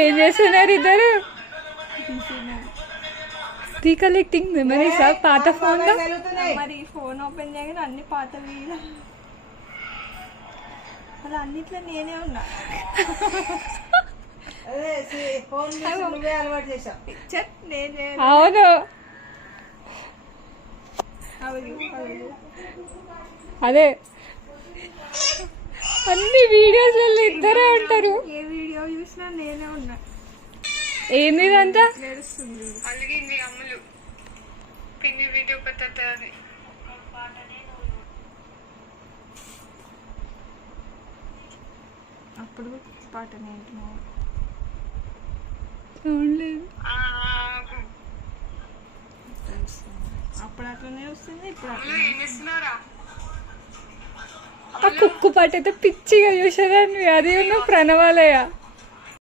ఏం చేస్తున్నారు ఇద్దరు? రీకలెక్టింగ్ మెమరీస్ పాత ఫోన్ లో. మరి ఫోన్ ఓపెన్ చేయగానే అన్ని పాతవి అలా అన్నిట్లో నేనే ఉన్నా. అవును అదే అన్ని వీడియోస్ ఇద్దరే ఉంటారు. ఏ వీడియో చూసినా నేనే ఉన్నా. ఏంది ఇదంతా? నడుస్తుంది అలిగింది అమ్ములు పిన్ని వీడియో పెట్టది. అప్పుడు పాట నేర్చుకున్నాను. అప్పుడు అట్లనే వస్తుంది, ఇప్పుడు ఆ కుక్కు పాట అయితే పిచ్చిగా చూసేదాన్ని. అది ఉన్న ప్రణవాలయ